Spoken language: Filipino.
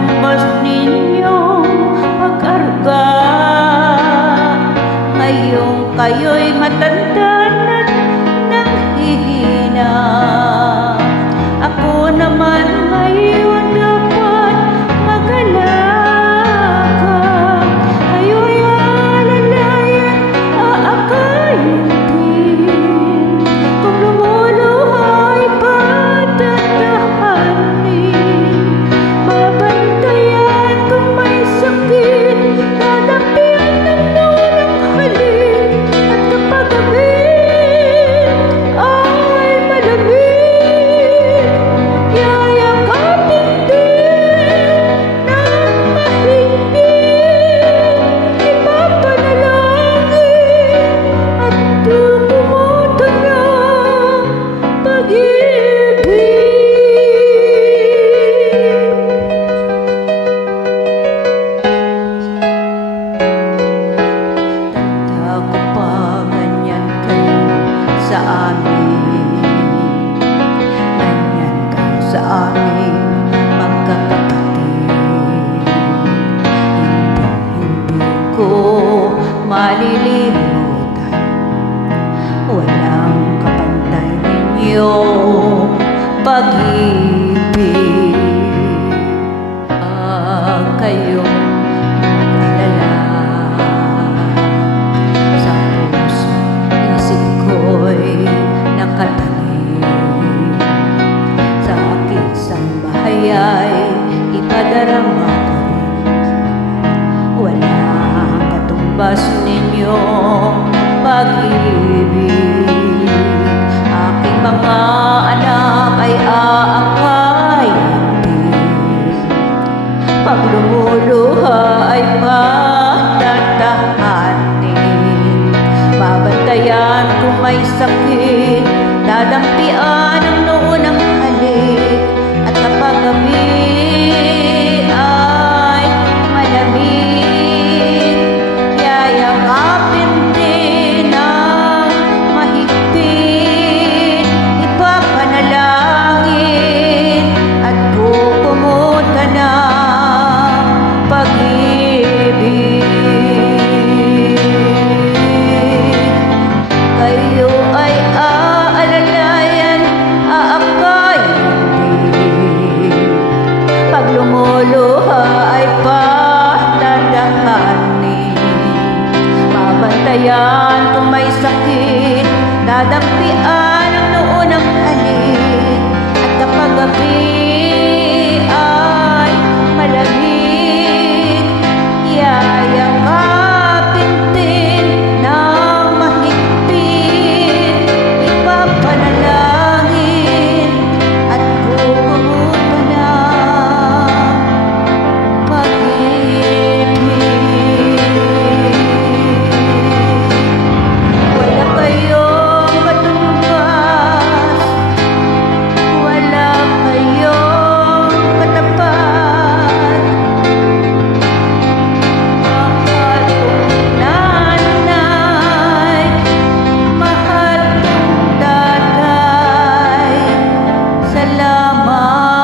katumbas ninyong pag-arga. Ngayong kayo'y matanda na't nanghihina, ako naman ngayon dapat mag-alaga. Kayo'y alalayan, aakayin din, kung lumuluhay patatahanin. Babantayan kung may sakit, dadampian ng unang halik. At kapag gabi ay malamig, yayakapin din ng mahigpit. Ipapanalangin at tumutan ng pag-ibig. Tanda ko pa ganyan kayo sa amin, ganyan kayo sa amin magkakapatid. Hindi ko malilimutan, walang kapantay ninyong pag-ibig. Kayong mag-alala, sa puso isip ko'y nakatanim. Sa aking sambahay ay ipadarama ko rin, walang katumbas ninyong pag-ibig. Aking mga anak ay aakayin din, pag lumuluha ay patatahanin. Babantayan kung may sakit, dadampian ang noon ang halik. At kapag gabi ay malamig, yayakapin din ng mahigpit. Ipapanalangin at kukumutan ng pag-ibig. Kayo ay aalalayan, aakayin din, pag lumuluha ay patatahanin. Babantayan kung may sakit, dadampian ang noon ang halik. At kapag gabi ay malamig, yayakapin din ng mahigpit. Ipapanalangin at kukumutan ng pag-ibig. Wala kayong katumbas, wala kayong katapat. Mahal kong nanay, mahal kong tatay, salamat.